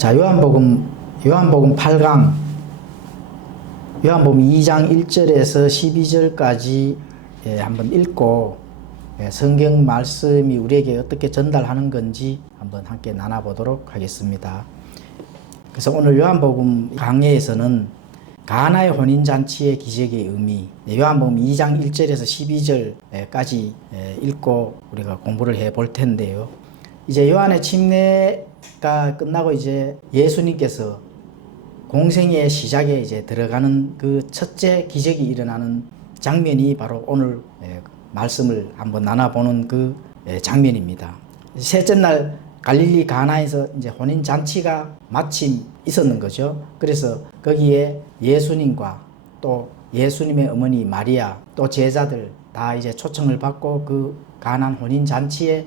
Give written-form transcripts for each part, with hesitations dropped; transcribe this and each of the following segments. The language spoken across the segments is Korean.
자, 요한복음 8강, 요한복음 2장 1절에서 12절까지 한번 읽고 성경 말씀이 우리에게 어떻게 전달하는 건지 한번 함께 나눠보도록 하겠습니다. 그래서 오늘 요한복음 강해에서는 가나의 혼인잔치의 기적의 의미, 요한복음 2장 1절에서 12절까지 읽고 우리가 공부를 해 볼 텐데요. 이제 요한의 침례가 끝나고 이제 예수님께서 공생의 시작에 이제 들어가는 그 첫째 기적이 일어나는 장면이 바로 오늘 말씀을 한번 나눠보는 그 장면입니다. 셋째 날 갈릴리 가나에서 이제 혼인 잔치가 마침 있었는 거죠. 그래서 거기에 예수님과 또 예수님의 어머니 마리아 또 제자들 다 이제 초청을 받고 그 가난 혼인 잔치에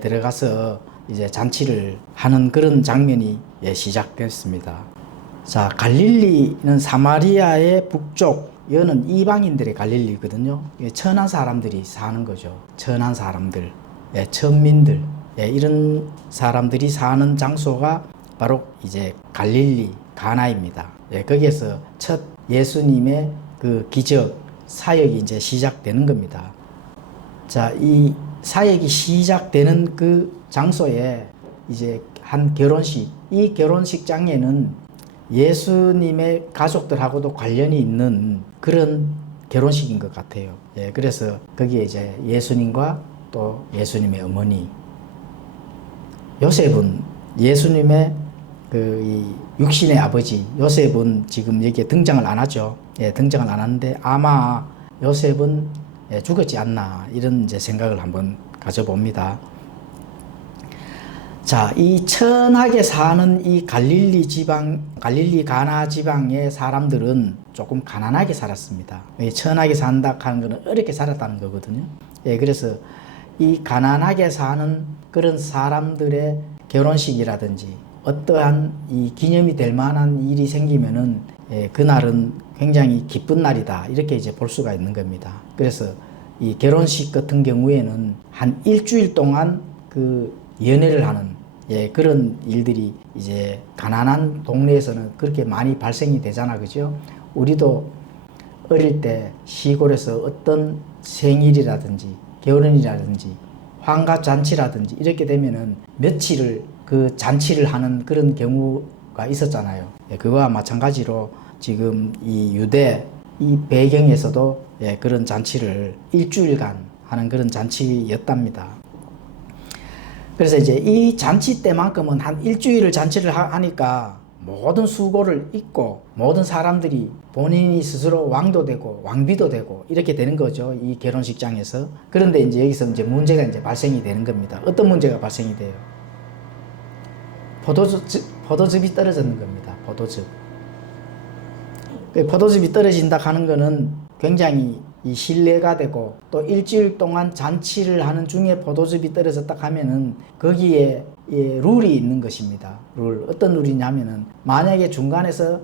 들어가서 이제 잔치를 하는 그런 장면이 시작됐습니다. 자, 갈릴리는 사마리아의 북쪽, 여는 이방인들의 갈릴리거든요. 천한 사람들이 사는 거죠. 천한 사람들, 천민들, 이런 사람들이 사는 장소가 바로 이제 갈릴리 가나입니다. 거기에서 첫 예수님의 그 기적 사역이 이제 시작되는 겁니다. 자, 이 사역이 시작되는 그 장소에 이제 한 결혼식, 이 결혼식장에는 예수님의 가족들하고도 관련이 있는 그런 결혼식인 것 같아요. 그래서 거기에 이제 예수님과 또 예수님의 어머니, 요셉은 예수님의 이 육신의 아버지, 요셉은 지금 여기에 등장을 안 하죠. 등장을 안 하는데 아마 요셉은 죽었지 않나, 이런 이제 생각을 한번 가져봅니다. 자, 이 천하게 사는 이 갈릴리 가나 지방의 사람들은 조금 가난하게 살았습니다. 천하게 산다 하는 것은 어렵게 살았다는 거거든요. 그래서 이 가난하게 사는 그런 사람들의 결혼식이라든지 어떠한 이 기념이 될 만한 일이 생기면은 그날은 굉장히 기쁜 날이다, 이렇게 이제 볼 수가 있는 겁니다. 그래서 이 결혼식 같은 경우에는 한 일주일 동안 그 연애를 하는 그런 일들이 이제 가난한 동네에서는 그렇게 많이 발생이 되잖아, 그죠? 우리도 어릴 때 시골에서 어떤 생일이라든지 결혼이라든지 환갑잔치라든지 이렇게 되면은 며칠을 그 잔치를 하는 그런 경우가 있었잖아요. 그거와 마찬가지로 지금 이 유대 이 배경에서도 그런 잔치를 일주일간 하는 그런 잔치였답니다. 그래서 이제 이 잔치 때만큼은 한 일주일을 잔치를 하니까 모든 수고를 잊고 모든 사람들이 본인이 스스로 왕도 되고 왕비도 되고 이렇게 되는 거죠, 이 결혼식장에서. 그런데 이제 여기서 이제 문제가 이제 발생이 되는 겁니다. 어떤 문제가 발생이 돼요? 포도즙이 떨어지는 겁니다. 포도즙이 떨어진다 하는 거는 굉장히 이 신뢰가 되고, 또 일주일 동안 잔치를 하는 중에 포도즙이 떨어졌다 하면은 거기에 룰이 있는 것입니다. 어떤 룰이냐면은 만약에 중간에서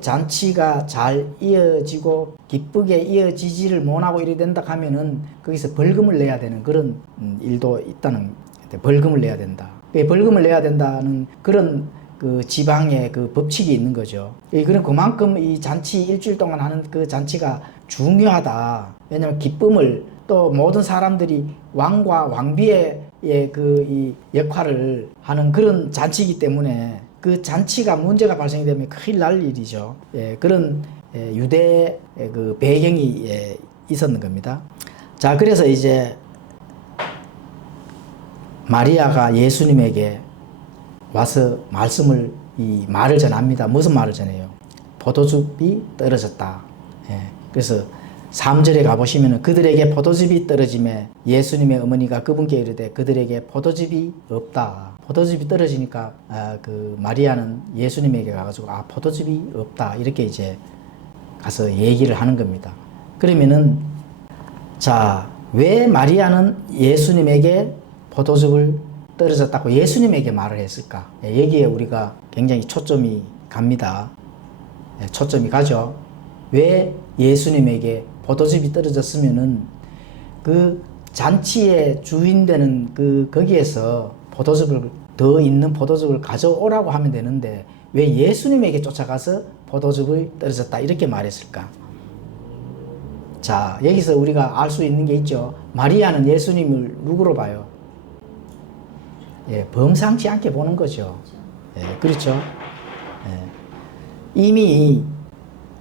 잔치가 잘 이어지고 기쁘게 이어지지를 못하고 이래 된다 하면은 거기서 벌금을 내야 되는 그런 일도 있다는, 벌금을 내야 된다. 벌금을 내야 된다는 그런 그 지방의 그 법칙이 있는 거죠. 그럼 그만큼 이 잔치 일주일 동안 하는 그 잔치가 중요하다. 왜냐하면 기쁨을, 또 모든 사람들이 왕과 왕비의 이 역할을 하는 그런 잔치이기 때문에 그 잔치가 문제가 발생이 되면 큰일 날 일이죠. 그런 유대 그 배경이 있었는 겁니다. 자, 그래서 이제 마리아가 예수님에게 와서 말을 전합니다. 무슨 말을 전해요? 포도즙이 떨어졌다. 그래서 3절에 가보시면 그들에게 포도즙이 떨어짐에 예수님의 어머니가 그분께 이르되 그들에게 포도즙이 없다. 포도즙이 떨어지니까 그 마리아는 예수님에게 가가지고 포도즙이 없다, 이렇게 이제 가서 얘기를 하는 겁니다. 그러면은 자, 왜 마리아는 예수님에게 포도즙을 떨어졌다고 예수님에게 말을 했을까? 여기에 우리가 굉장히 초점이 갑니다. 초점이 가죠. 왜 예수님에게 포도즙이 떨어졌으면은 그 잔치의 주인 되는 거기에서 포도즙을 더 있는 포도즙을 가져오라고 하면 되는데 왜 예수님에게 쫓아가서 포도즙이 떨어졌다 이렇게 말했을까? 자, 여기서 우리가 알 수 있는 게 있죠. 마리아는 예수님을 누구로 봐요? 예, 범상치 않게 보는 거죠. 예, 그렇죠. 예. 이미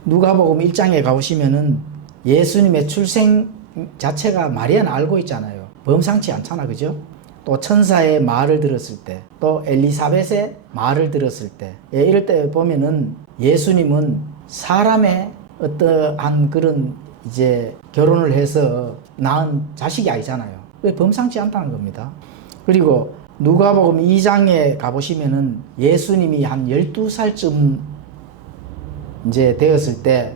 누가복음 1장에 가보시면은 예수님의 출생 자체가 마리아는 알고 있잖아요. 범상치 않잖아, 그죠? 또 천사의 말을 들었을 때, 또 엘리사벳의 말을 들었을 때, 예, 이럴 때 보면은 예수님은 사람의 어떠한 그런 이제 결혼을 해서 낳은 자식이 아니잖아요. 왜 범상치 않다는 겁니다. 그리고 누가복음 2장에 가보시면은 예수님이 한 12살쯤 이제 되었을 때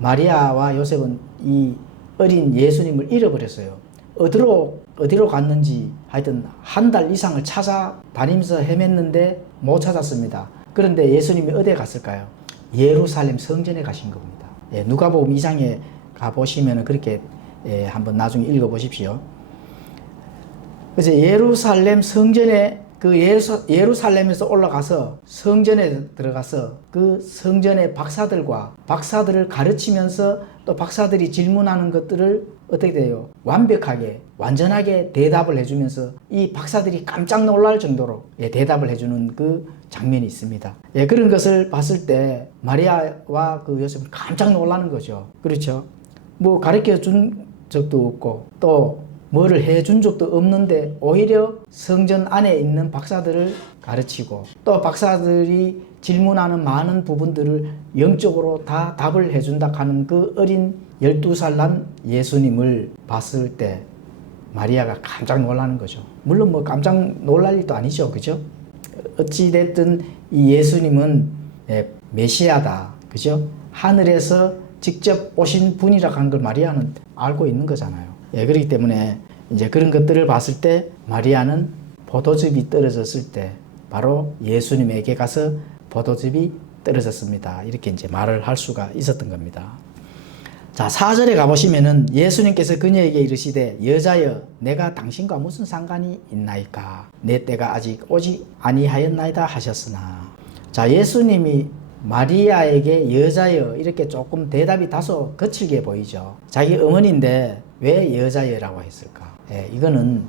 마리아와 요셉은 이 어린 예수님을 잃어버렸어요. 어디로 갔는지 하여튼 한 달 이상을 찾아다니면서 헤맸는데 못 찾았습니다. 그런데 예수님이 어디에 갔을까요? 예루살렘 성전에 가신 겁니다. 예, 누가복음 2장에 가보시면 그렇게 한번 나중에 읽어보십시오. 그래서 예루살렘 성전에 예루살렘에서 올라가서 성전에 들어가서 그 성전의 박사들을 가르치면서 또 박사들이 질문하는 것들을 어떻게 돼요? 완전하게 대답을 해주면서 이 박사들이 깜짝 놀랄 정도로 대답을 해주는 그 장면이 있습니다. 예, 그런 것을 봤을 때 마리아와 그 요셉은 깜짝 놀라는 거죠. 그렇죠? 뭐 가르쳐 준 적도 없고 또 뭐를 해준 적도 없는데 오히려 성전 안에 있는 박사들을 가르치고 또 박사들이 질문하는 많은 부분들을 영적으로 다 답을 해준다 하는 그 어린 12살 난 예수님을 봤을 때 마리아가 깜짝 놀라는 거죠. 물론 뭐 깜짝 놀랄 일도 아니죠. 그죠? 어찌됐든 이 예수님은 메시아다. 그죠? 하늘에서 직접 오신 분이라 하는 걸 마리아는 알고 있는 거잖아요. 예, 그렇기 때문에 이제 그런 것들을 봤을 때 마리아는 포도즙이 떨어졌을 때 바로 예수님에게 가서 포도즙이 떨어졌습니다. 이렇게 이제 말을 할 수가 있었던 겁니다. 자, 4절에 가보시면은 예수님께서 그녀에게 이르시되 여자여 내가 당신과 무슨 상관이 있나이까 내 때가 아직 오지 아니하였나이다 하셨으나 자, 예수님이 마리아에게 여자여 이렇게 조금 대답이 다소 거칠게 보이죠. 자기 어머니인데 왜 여자여라고 했을까? 예, 이거는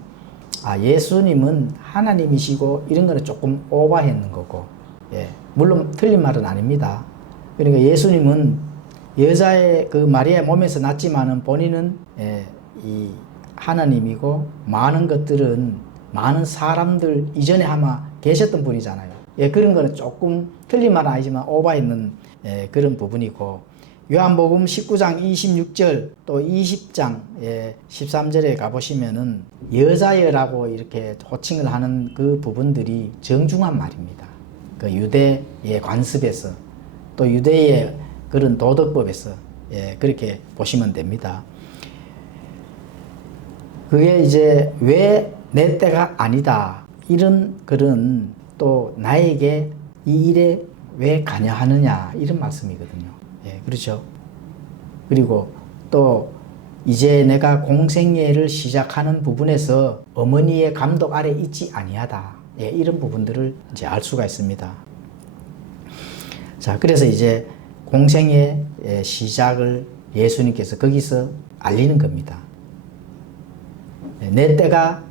예수님은 하나님이시고 이런 거는 조금 오버했는 거고 예, 물론 틀린 말은 아닙니다. 그러니까 예수님은 여자의 그 마리아의 몸에서 났지만은 본인은 이 하나님이고 많은 것들은 많은 사람들 이전에 아마 계셨던 분이잖아요. 예, 그런 거는 조금 틀린 말은 아니지만 오버했는 그런 부분이고 요한복음 19장 26절 또 20장 13절에 가보시면은 여자여라고 이렇게 호칭을 하는 그 부분들이 정중한 말입니다. 그 유대의 관습에서 또 유대의 그런 도덕법에서 그렇게 보시면 됩니다. 그게 이제 왜 내 때가 아니다 이런 그런 또 나에게 이 일에 왜 관여하느냐 이런 말씀이거든요. 예, 그렇죠. 그리고 또 이제 내가 공생애를 시작하는 부분에서 어머니의 감독 아래 있지 아니하다. 예, 이런 부분들을 이제 알 수가 있습니다. 자, 그래서 이제 공생의 시작을 예수님께서 거기서 알리는 겁니다. 내 때가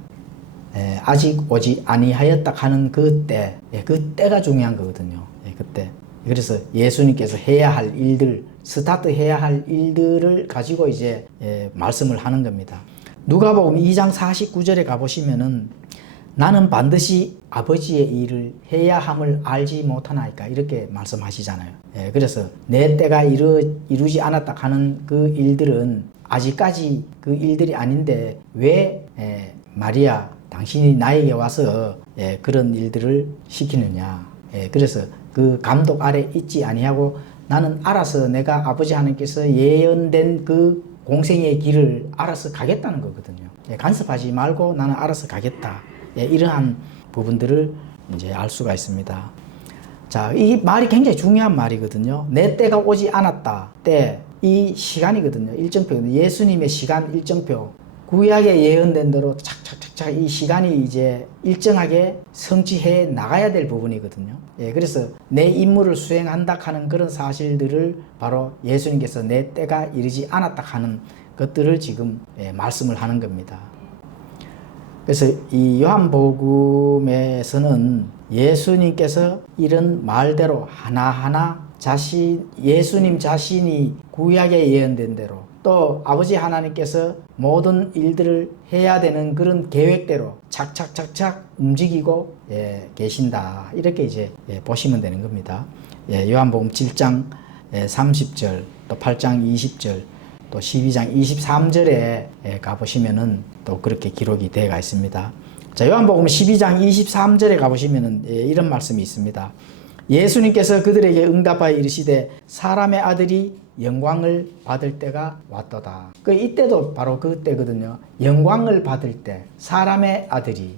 아직 오지 아니하였다 하는 그 때, 그 때가 중요한 거거든요. 그때. 그래서 예수님께서 해야 할 일들, 스타트 해야 할 일들을 가지고 이제 말씀을 하는 겁니다. 누가복음 2장 49절에 가보시면은 나는 반드시 아버지의 일을 해야 함을 알지 못하나이까 이렇게 말씀하시잖아요. 그래서 내 때가 이루지 않았다 하는 그 일들은 아직까지 그 일들이 아닌데 왜 마리아 당신이 나에게 와서 그런 일들을 시키느냐. 그래서 그 감독 아래 있지 아니하고 나는 알아서 내가 아버지 하나님께서 예언된 그 공생의 길을 알아서 가겠다는 거거든요. 간섭하지 말고 나는 알아서 가겠다. 이러한 부분들을 이제 알 수가 있습니다. 자, 이 말이 굉장히 중요한 말이거든요. 내 때가 오지 않았다. 때, 이 시간이거든요. 일정표. 예수님의 시간 일정표. 구약에 예언된 대로 착착착착 이 시간이 이제 일정하게 성취해 나가야 될 부분이거든요. 예, 그래서 내 임무를 수행한다 하는 그런 사실들을 바로 예수님께서 내 때가 이르지 않았다 하는 것들을 지금 말씀을 하는 겁니다. 그래서 이 요한복음에서는 예수님께서 이런 말대로 하나하나 예수님 자신이 구약에 예언된 대로 또 아버지 하나님께서 모든 일들을 해야 되는 그런 계획대로 착착착착 움직이고 계신다. 이렇게 이제 보시면 되는 겁니다. 요한복음 7장 30절 또 8장 20절 또 12장 23절에 가보시면은 또 그렇게 기록이 되어 있습니다. 자, 요한복음 12장 23절에 가보시면은 이런 말씀이 있습니다. 예수님께서 그들에게 응답하여 이르시되 사람의 아들이 영광을 받을 때가 왔도다. 이때도 바로 그때거든요. 영광을 받을 때 사람의 아들이.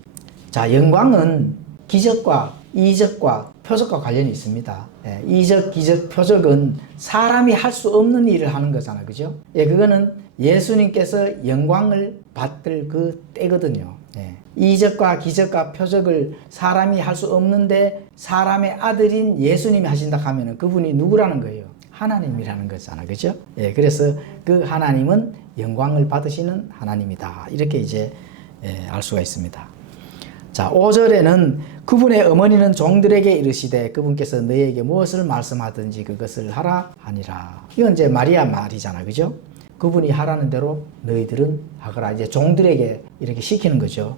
자, 영광은 기적과 이적과 표적과 관련이 있습니다. 이적, 기적, 표적은 사람이 할 수 없는 일을 하는 거잖아요. 그죠? 그거는 예수님께서 영광을 받을 그 때거든요. 이적과 기적과 표적을 사람이 할 수 없는데 사람의 아들인 예수님이 하신다 하면은 그분이 누구라는 거예요? 하나님이라는 거잖아요. 그죠? 그래서 그 하나님은 영광을 받으시는 하나님이다. 이렇게 이제 알 수가 있습니다. 자, 5절에는 그분의 어머니는 종들에게 이르시되 그분께서 너희에게 무엇을 말씀하든지 그것을 하라 하니라. 이건 이제 마리아 말이잖아요. 그죠? 그분이 하라는 대로 너희들은 하거라. 이제 종들에게 이렇게 시키는 거죠.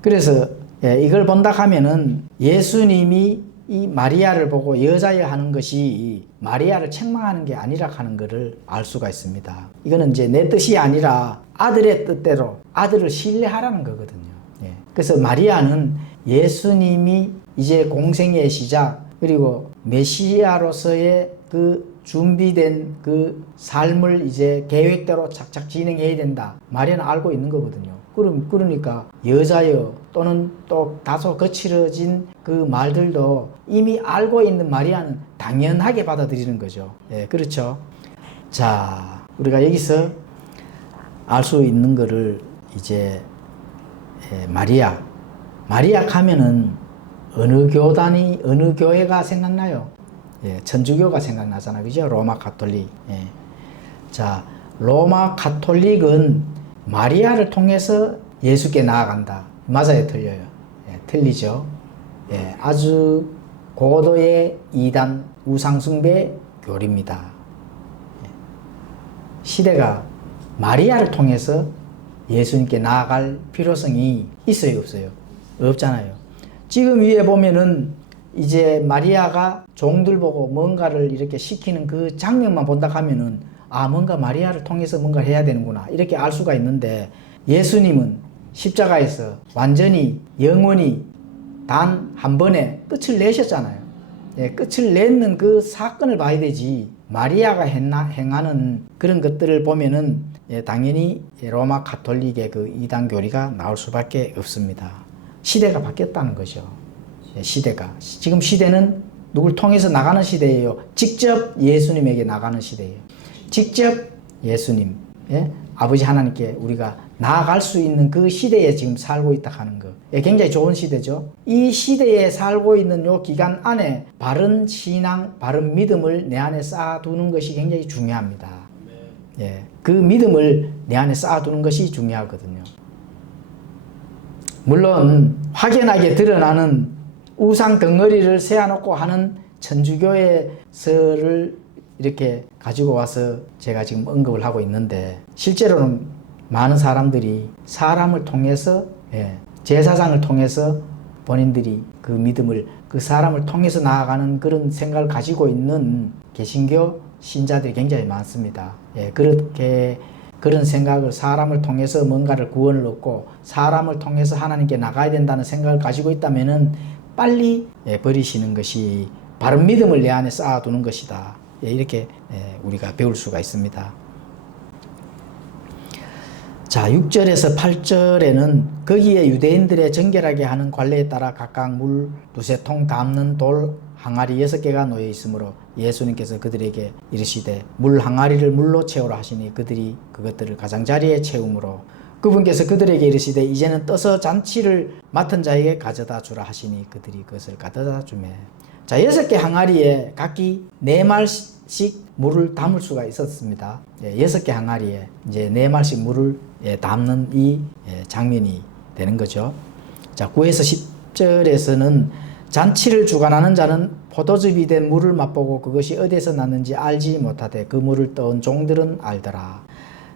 그래서 이걸 본다 하면은 예수님이 이 마리아를 보고 여자여 하는 것이 마리아를 책망하는 게 아니라 하는 것을 알 수가 있습니다. 이거는 이제 내 뜻이 아니라 아들의 뜻대로 아들을 신뢰하라는 거거든요. 그래서 마리아는 예수님이 이제 공생의 시작 그리고 메시아로서의 그 준비된 그 삶을 이제 계획대로 착착 진행해야 된다. 마리아는 알고 있는 거거든요. 그러니까 여자여 또는 또 다소 거칠어진 그 말들도 이미 알고 있는 마리아는 당연하게 받아들이는 거죠. 그렇죠. 자, 우리가 여기서 알 수 있는 거를 이제 마리아 하면은 어느 교단이 어느 교회가 생각나요? 천주교가 생각나잖아요. 그죠? 로마 가톨릭. 자, 로마 가톨릭은 마리아를 통해서 예수께 나아간다. 맞아요, 틀려요? 틀리죠. 아주 고도의 이단 우상숭배 교리입니다. 시대가 마리아를 통해서 예수님께 나아갈 필요성이 있어요, 없어요? 없잖아요. 지금 위에 보면은 이제 마리아가 종들 보고 뭔가를 이렇게 시키는 그 장면만 본다 하면은 뭔가 마리아를 통해서 뭔가 해야 되는구나 이렇게 알 수가 있는데 예수님은 십자가에서 완전히 영원히 단 한 번에 끝을 내셨잖아요. 끝을 내는 그 사건을 봐야 되지 마리아가 행하는 그런 것들을 보면은 당연히 로마 가톨릭의 그 이단 교리가 나올 수밖에 없습니다. 시대가 바뀌었다는 거죠. 시대가. 지금 시대는 누굴 통해서 나가는 시대예요. 직접 예수님에게 나가는 시대예요. 직접 예수님, 아버지 하나님께 우리가 나아갈 수 있는 그 시대에 지금 살고 있다 하는 거. 굉장히 좋은 시대죠. 이 시대에 살고 있는 요 기간 안에 바른 신앙, 바른 믿음을 내 안에 쌓아두는 것이 굉장히 중요합니다. 그 믿음을 내 안에 쌓아두는 것이 중요하거든요. 물론 확연하게 드러나는 우상 덩어리를 세워놓고 하는 천주교에서를 이렇게 가지고 와서 제가 지금 언급을 하고 있는데 실제로는 많은 사람들이 사람을 통해서 제사장을 통해서 본인들이 그 믿음을 그 사람을 통해서 나아가는 그런 생각을 가지고 있는 개신교 신자들이 굉장히 많습니다. 그렇게 그런 생각을 사람을 통해서 뭔가를 구원을 얻고 사람을 통해서 하나님께 나가야 된다는 생각을 가지고 있다면은 빨리 버리시는 것이 바른 믿음을 내 안에 쌓아두는 것이다. 이렇게 우리가 배울 수가 있습니다. 자, 6절에서 8절에는 거기에 유대인들의 정결하게 하는 관례에 따라 각각 물 두세 통 담는 돌 항아리 6개가 놓여 있으므로 예수님께서 그들에게 이르시되 물 항아리를 물로 채우라 하시니 그들이 그것들을 가장자리에 채우므로 그분께서 그들에게 이르시되 이제는 떠서 잔치를 맡은 자에게 가져다 주라 하시니 그들이 그것을 가져다 주매. 자, 6개 항아리에 각기 4말씩 물을 담을 수가 있었습니다. 6개 항아리에 이제 4말씩 물을 담는 이 장면이 되는 거죠. 자, 9에서 10절에서는 잔치를 주관하는 자는 포도즙이 된 물을 맛보고 그것이 어디에서 났는지 알지 못하되 그 물을 떠온 종들은 알더라.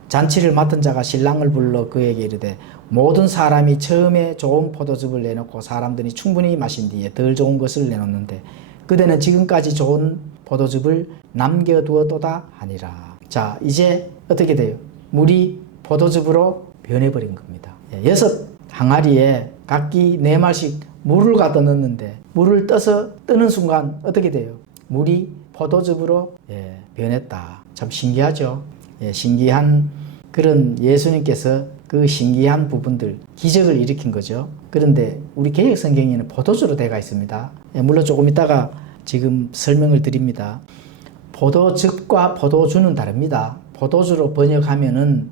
잔치를 맡은 자가 신랑을 불러 그에게 이르되 모든 사람이 처음에 좋은 포도즙을 내놓고 사람들이 충분히 마신 뒤에 덜 좋은 것을 내놓는데 그대는 지금까지 좋은 포도즙을 남겨두었도다 하니라. 자, 이제 어떻게 돼요? 물이 포도즙으로 변해버린 겁니다. 6 항아리에 각기 4말씩 물을 갖다 넣는데 물을 떠서 뜨는 순간 어떻게 돼요? 물이 포도즙으로 변했다. 참 신기하죠? 신기한 그런 예수님께서 그 신기한 부분들, 기적을 일으킨 거죠. 그런데 우리 개역 성경에는 포도주로 되어 있습니다. 물론 조금 이따가 지금 설명을 드립니다. 포도즙과 포도주는 다릅니다. 포도주로 번역하면은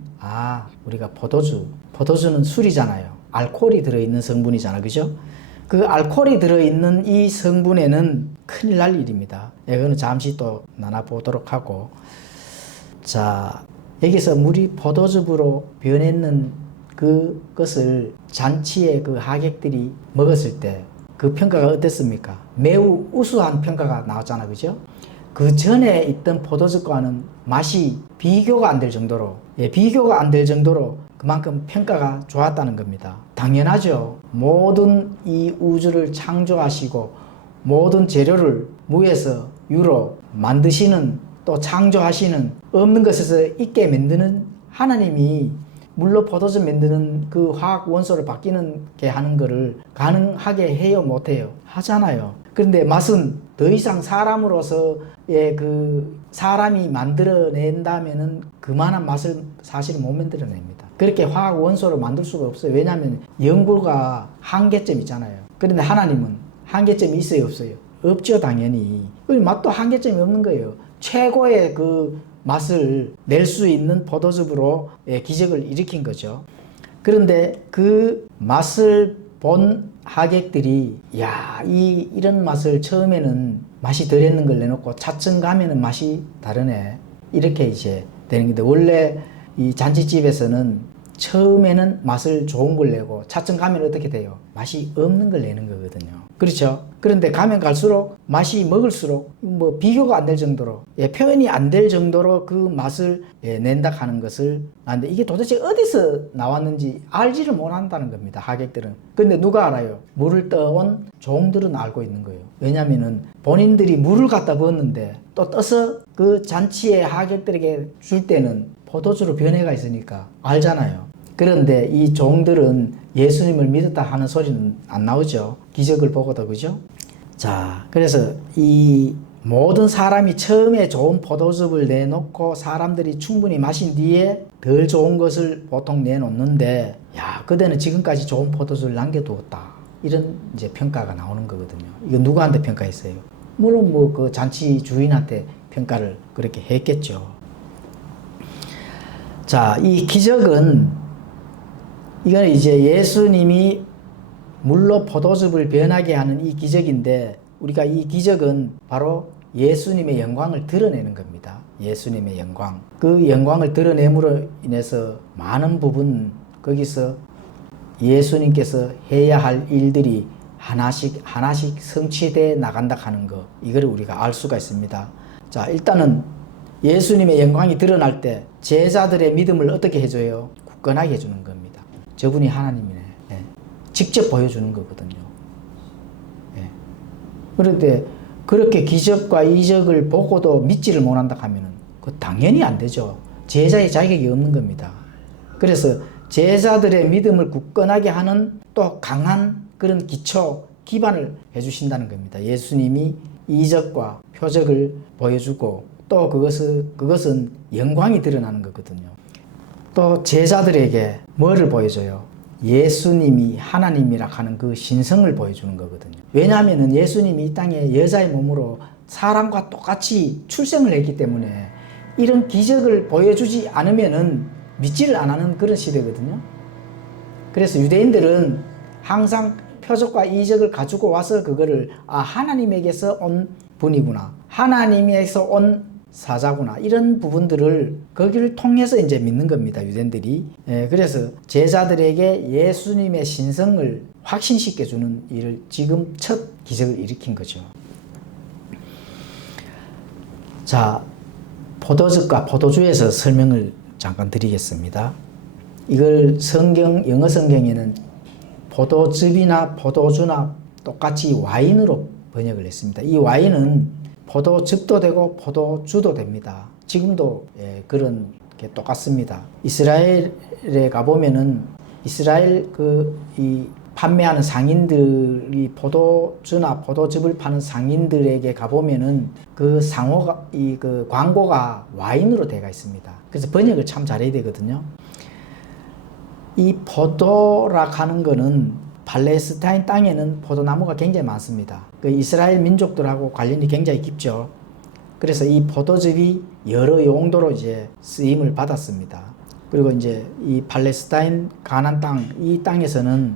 우리가 포도주는 술이잖아요. 알코올이 들어있는 성분이잖아, 그죠? 그 알코올이 들어있는 이 성분에는 큰일 날 일입니다. 이거는 잠시 또 나눠보도록 하고, 자, 여기서 물이 포도즙으로 변했는 그것을 잔치의 그 하객들이 먹었을 때 그 평가가 어땠습니까? 매우 우수한 평가가 나왔잖아, 그죠? 그 전에 있던 포도즙과는 맛이 비교가 안 될 정도로, 비교가 안 될 정도로 그만큼 평가가 좋았다는 겁니다. 당연하죠. 모든 이 우주를 창조하시고 모든 재료를 무에서 유로 만드시는, 또 창조하시는, 없는 것에서 있게 만드는 하나님이 물로 포도즙 만드는 그 화학 원소를 바뀌게 하는 거를 가능하게 해요, 못해요? 하잖아요. 그런데 맛은 더 이상 사람으로서의 그 사람이 만들어낸다면은 그만한 맛을 사실 못 만들어냅니다. 그렇게 화학 원소를 만들 수가 없어요. 왜냐하면 연구가 한계점 있잖아요. 그런데 하나님은 한계점이 있어요, 없어요? 없죠, 당연히. 맛도 한계점이 없는 거예요. 최고의 그 맛을 낼 수 있는 포도즙으로 기적을 일으킨 거죠. 그런데 그 맛을 본 하객들이 이런 맛을 처음에는 맛이 덜했는 걸 내놓고 차츰 가면은 맛이 다르네, 이렇게 이제 되는 건데, 원래 이 잔치집에서는 처음에는 맛을 좋은 걸 내고 차츰 가면 어떻게 돼요? 맛이 없는 걸 내는 거거든요. 그렇죠? 그런데 가면 갈수록 맛이 먹을수록 뭐 비교가 안 될 정도로, 표현이 안 될 정도로 그 맛을 낸다 하는 것을 아는데, 이게 도대체 어디서 나왔는지 알지를 못한다는 겁니다, 하객들은. 근데 누가 알아요? 물을 떠온 종들은 알고 있는 거예요. 왜냐면은 본인들이 물을 갖다 부었는데 또 떠서 그 잔치의 하객들에게 줄 때는 포도주로 변해가 있으니까 알잖아요. 그런데 이 종들은 예수님을 믿었다 하는 소리는 안 나오죠. 기적을 보고도, 그죠? 자, 그래서 이 모든 사람이 처음에 좋은 포도즙을 내놓고 사람들이 충분히 마신 뒤에 덜 좋은 것을 보통 내놓는데, 그대는 지금까지 좋은 포도즙을 남겨두었다, 이런 이제 평가가 나오는 거거든요. 이거 누구한테 평가했어요? 물론 뭐 그 잔치 주인한테 평가를 그렇게 했겠죠. 자, 이 기적은, 이건 이제 예수님이 물로 포도즙을 변하게 하는 이 기적인데, 우리가 이 기적은 바로 예수님의 영광을 드러내는 겁니다. 예수님의 영광. 그 영광을 드러냄으로 인해서 많은 부분, 거기서 예수님께서 해야 할 일들이 하나씩 성취되어 나간다 하는 거, 이걸 우리가 알 수가 있습니다. 자, 일단은 예수님의 영광이 드러날 때 제자들의 믿음을 어떻게 해줘요? 굳건하게 해주는 겁니다. 저분이 하나님이네. 직접 보여주는 거거든요. 그런데 그렇게 기적과 이적을 보고도 믿지를 못한다 하면은 그 당연히 안 되죠. 제자의 자격이 없는 겁니다. 그래서 제자들의 믿음을 굳건하게 하는 또 강한 그런 기반을 해주신다는 겁니다. 예수님이 이적과 표적을 보여주고, 또 그것은 영광이 드러나는 거거든요. 또 제자들에게 뭐를 보여줘요? 예수님이 하나님이라 하는 그 신성을 보여주는 거거든요. 왜냐하면 예수님이 이 땅에 여자의 몸으로 사람과 똑같이 출생을 했기 때문에 이런 기적을 보여주지 않으면은 믿지를 안 하는 그런 시대거든요. 그래서 유대인들은 항상 표적과 이적을 가지고 와서 그거를 하나님에게서 온 분이구나, 하나님에서 온 사자구나, 이런 부분들을 거기를 통해서 이제 믿는 겁니다, 유대인들이. 그래서 제자들에게 예수님의 신성을 확신시켜 주는 일을 지금 첫 기적을 일으킨 거죠. 자, 포도즙과 포도주에서 설명을 잠깐 드리겠습니다. 이걸 영어 성경에는 포도즙이나 포도주나 똑같이 와인으로 번역을 했습니다. 이 와인은 포도즙도 되고 포도주도 됩니다. 지금도 그런 게 똑같습니다. 이스라엘에 가보면은 이스라엘 이 판매하는 상인들이 포도주나 포도즙을 파는 상인들에게 가보면은 그 상호가, 그 광고가 와인으로 되어 있습니다. 그래서 번역을 참 잘해야 되거든요. 이 포도라 하는 거는 팔레스타인 땅에는 포도나무가 굉장히 많습니다. 그 이스라엘 민족들하고 관련이 굉장히 깊죠. 그래서 이 포도즙이 여러 용도로 이제 쓰임을 받았습니다. 그리고 이제 이 팔레스타인 가나안 땅, 이 땅에서는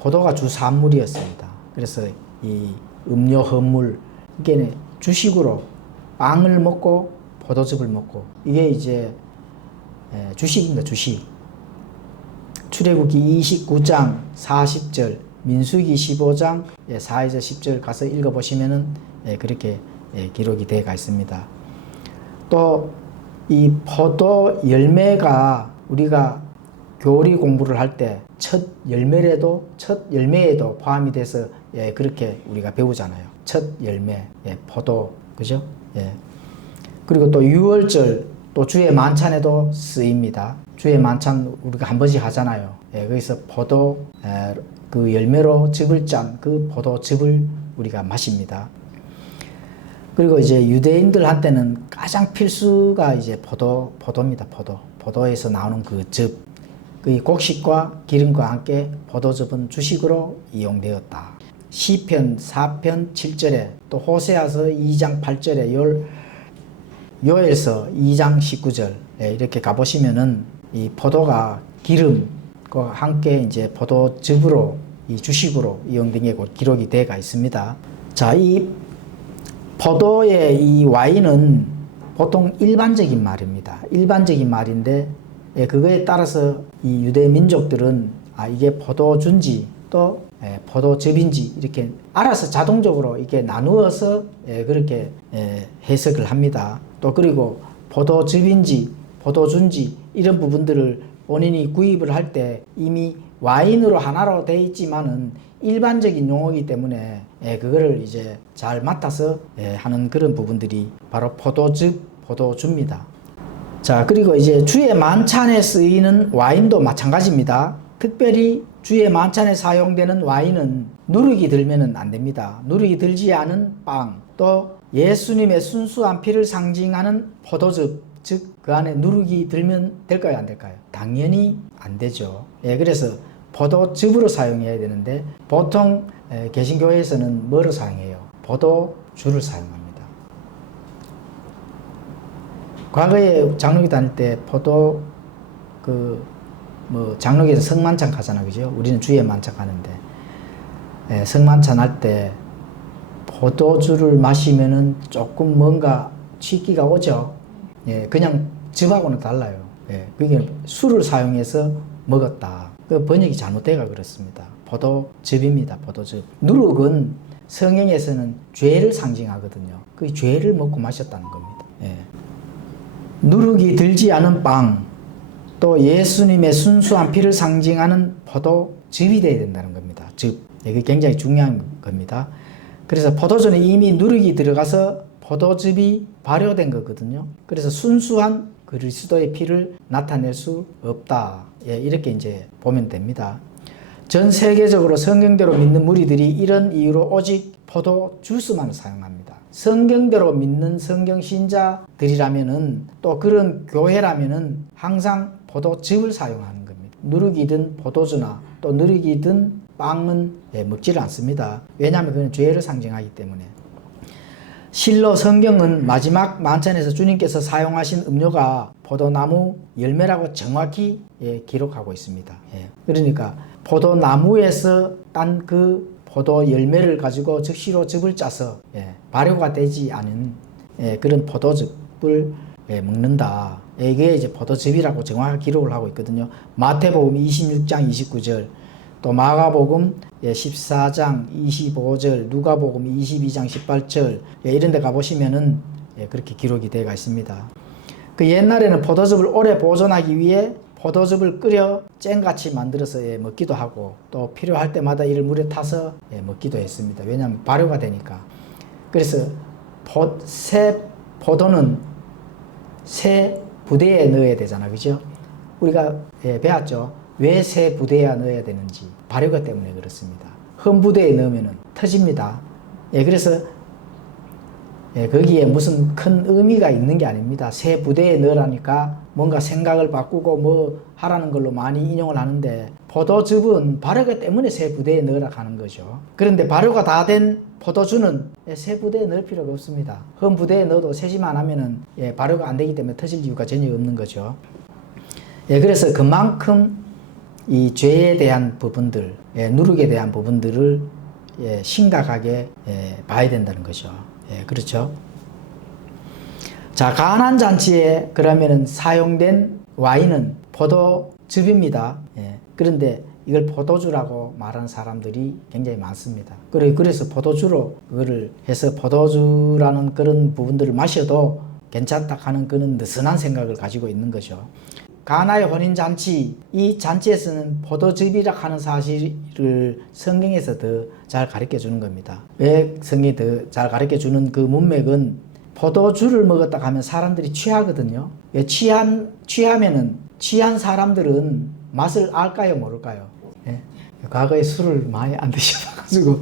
포도가 주 산물이었습니다. 그래서 이 음료, 헌물, 이게 주식으로 빵을 먹고 포도즙을 먹고, 이게 이제 주식입니다. 주식. 출애굽기 29장 40절, 민수기 15장 4에서 10절 가서 읽어보시면은 그렇게 기록이 되어 있습니다. 또 이 포도 열매가 우리가 교리 공부를 할 때 첫 열매에도 포함이 돼서 그렇게 우리가 배우잖아요. 첫 열매, 포도, 그죠? 그리고 또 유월절, 또 주의 만찬에도 쓰입니다. 주의 만찬 우리가 한 번씩 하잖아요. 거기서 포도 그 열매로 즙을 짠 그 포도즙을 우리가 마십니다. 그리고 이제 유대인들한테는 가장 필수가 이제 포도입니다. 포도에서 나오는 그 즙, 그 곡식과 기름과 함께 포도즙은 주식으로 이용되었다. 시편 4편 7절에 또 호세아서 2장 8절에 요엘서 2장 19절 이렇게 가보시면은 이 포도가 기름과 함께 이제 포도즙으로 이 주식으로 이용된 게 기록이 되어 있습니다. 자, 이 포도의 이 와인은 보통 일반적인 말입니다. 일반적인 말인데 그거에 따라서 이 유대 민족들은 이게 포도주인지 또 포도즙인지 이렇게 알아서 자동적으로 이렇게 나누어서 그렇게 해석을 합니다. 또 그리고 포도즙인지 포도주인지 이런 부분들을 본인이 구입을 할 때 이미 와인으로 하나로 되어 있지만은 일반적인 용어이기 때문에 그거를 이제 잘 맡아서 하는 그런 부분들이 바로 포도즙, 포도주입니다. 자, 그리고 이제 주의 만찬에 쓰이는 와인도 마찬가지입니다. 특별히 주의 만찬에 사용되는 와인은 누룩이 들면은 안 됩니다. 누룩이 들지 않은 빵, 또 예수님의 순수한 피를 상징하는 포도즙, 즉 그 안에 누룩이 들면 될까요, 안 될까요? 당연히 안 되죠. 그래서 포도즙으로 사용해야 되는데 보통 개신교회에서는 뭐를 사용해요? 포도주를 사용합니다. 과거에 장로교 다닐 때 장로교에서 성만찬 가잖아, 그죠? 우리는 주의 만찬 가는데 성만찬 할 때 포도주를 마시면은 조금 뭔가 취기가 오죠. 그냥 즙하고는 달라요. 그게 술을 사용해서 먹었다. 그 번역이 잘못돼가 그렇습니다. 포도즙입니다. 포도즙. 누룩은 성경에서는 죄를 상징하거든요. 그 죄를 먹고 마셨다는 겁니다. 누룩이 들지 않은 빵, 또 예수님의 순수한 피를 상징하는 포도즙이 되어야 된다는 겁니다. 즙. 이게 굉장히 중요한 겁니다. 그래서 포도주는 이미 누룩이 들어가서 포도즙이 발효된 거거든요. 그래서 순수한 그리스도의 피를 나타낼 수 없다. 이렇게 이제 보면 됩니다. 전 세계적으로 성경대로 믿는 무리들이 이런 이유로 오직 포도 주스만 사용합니다. 성경대로 믿는 성경 신자들이라면은 또 그런 교회라면은 항상 포도즙을 사용하는 겁니다. 누룩이든 포도주나 또 누룩이든 빵은 먹지를 않습니다. 왜냐하면 그건 죄를 상징하기 때문에. 실로 성경은 마지막 만찬에서 주님께서 사용하신 음료가 포도나무 열매라고 정확히 기록하고 있습니다. 그러니까 포도나무에서 딴 그 포도 열매를 가지고 즉시로 즙을 짜서 발효가 되지 않은 그런 포도즙을 먹는다. 이게 이제 포도즙이라고 정확하게 기록을 하고 있거든요. 마태복음 26장 29절, 또 마가복음 14장 25절, 누가복음 22장 18절 이런 데 가보시면은 그렇게 기록이 되어 있습니다. 그 옛날에는 포도즙을 오래 보존하기 위해 포도즙을 끓여 잼같이 만들어서 먹기도 하고, 또 필요할 때마다 이를 물에 타서 먹기도 했습니다. 왜냐하면 발효가 되니까. 그래서 새 포도는 새 부대에 넣어야 되잖아, 그죠? 우리가 배웠죠. 왜 새 부대에 넣어야 되는지. 발효가 때문에 그렇습니다. 흠 부대에 넣으면 터집니다. 그래서 거기에 무슨 큰 의미가 있는 게 아닙니다. 새 부대에 넣으라니까 뭔가 생각을 바꾸고 뭐 하라는 걸로 많이 인용을 하는데, 포도즙은 발효가 때문에 새 부대에 넣으라 하는 거죠. 그런데 발효가 다 된 포도주는 새 부대에 넣을 필요가 없습니다. 흠 부대에 넣어도 세심 안 하면은 발효가 안 되기 때문에 터질 이유가 전혀 없는 거죠. 그래서 그만큼 이 죄에 대한 부분들, 누룩에 대한 부분들을 심각하게 봐야 된다는 거죠. 그렇죠. 자, 가난 잔치에 그러면은 사용된 와인은 포도즙입니다. 그런데 이걸 포도주라고 말하는 사람들이 굉장히 많습니다. 그래서 포도주로 그거를 해서 포도주라는 그런 부분들을 마셔도 괜찮다 하는 그런 느슨한 생각을 가지고 있는 거죠. 가나의 혼인잔치, 이 잔치에서는 포도즙이라 하는 사실을 성경에서 더 잘 가르쳐 주는 겁니다. 왜 성경이 더 잘 가르쳐 주는 그 문맥은, 포도주를 먹었다 하면 사람들이 취하거든요. 왜 취하면은, 취한 사람들은 맛을 알까요, 모를까요? 과거에 술을 많이 안 드셔가지고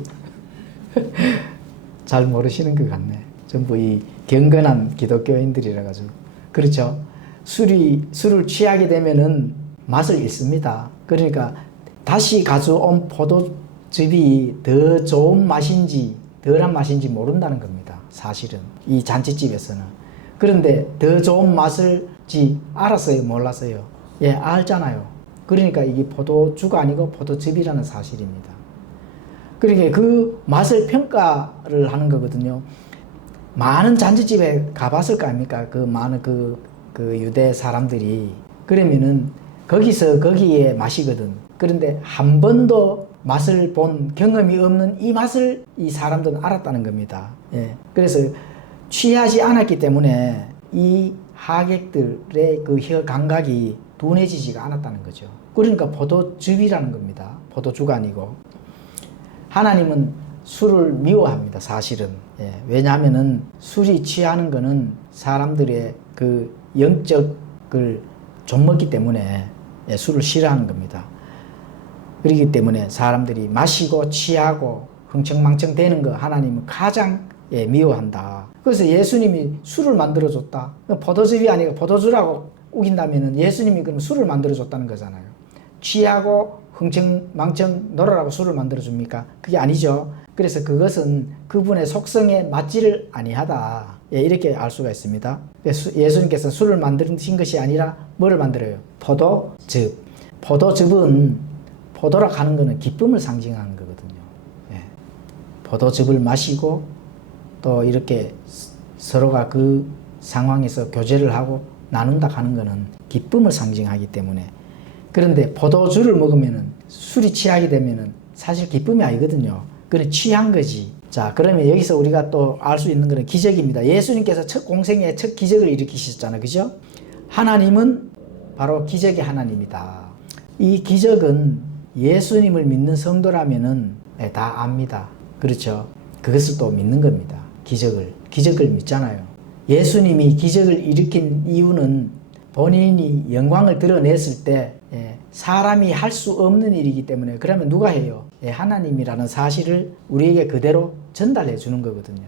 잘 모르시는 것 같네. 전부 이 경건한 기독교인들이라 가지고. 그렇죠. 술을 취하게 되면은 맛을 잃습니다. 그러니까 다시 가져온 포도즙이 더 좋은 맛인지 덜한 맛인지 모른다는 겁니다. 사실은 이 잔치집에서는. 그런데 더 좋은 맛을지 알았어요, 몰랐어요? 알잖아요. 그러니까 이게 포도주가 아니고 포도즙이라는 사실입니다. 그러니까 그 맛을 평가를 하는 거거든요. 많은 잔치집에 가봤을 거 아닙니까? 그 많은 그 유대 사람들이. 그러면은 거기에 맛이거든. 그런데 한 번도 맛을 본 경험이 없는 이 맛을 이 사람들은 알았다는 겁니다. 그래서 취하지 않았기 때문에 이 하객들의 그 혀 감각이 둔해지지가 않았다는 거죠. 그러니까 포도즙이라는 겁니다. 포도주가 아니고. 하나님은 술을 미워합니다, 사실은. 왜냐하면은 술이 취하는 거는 사람들의 그 영적을 좀먹기 때문에 술을 싫어하는 겁니다. 그렇기 때문에 사람들이 마시고 취하고 흥청망청 되는 거 하나님은 가장 미워한다. 그래서 예수님이 술을 만들어줬다. 포도즙이 아니고 포도주라고 우긴다면 예수님이 그럼 술을 만들어줬다는 거잖아요. 취하고 흥청망청 놀아라고 술을 만들어줍니까? 그게 아니죠. 그래서 그것은 그분의 속성에 맞지를 아니하다. 이렇게 알 수가 있습니다. 예수님께서 술을 만드신 것이 아니라 뭐를 만들어요? 포도즙. 포도즙은 포도라 하는 것은 기쁨을 상징하는 거거든요. 포도즙을 마시고 또 이렇게 서로가 그 상황에서 교제를 하고 나눈다 하는 것은 기쁨을 상징하기 때문에. 그런데 포도주를 먹으면은 술이 취하게 되면은 사실 기쁨이 아니거든요. 그래 취한 거지. 자, 그러면 여기서 우리가 또 알 수 있는 것은 기적입니다. 예수님께서 첫 공생의 첫 기적을 일으키셨잖아요. 그죠? 하나님은 바로 기적의 하나님이다. 이 기적은 예수님을 믿는 성도라면은 다 압니다. 그렇죠? 그것을 또 믿는 겁니다. 기적을 믿잖아요. 예수님이 기적을 일으킨 이유는 본인이 영광을 드러냈을 때 사람이 할 수 없는 일이기 때문에. 그러면 누가 해요? 하나님이라는 사실을 우리에게 그대로 전달해 주는 거거든요.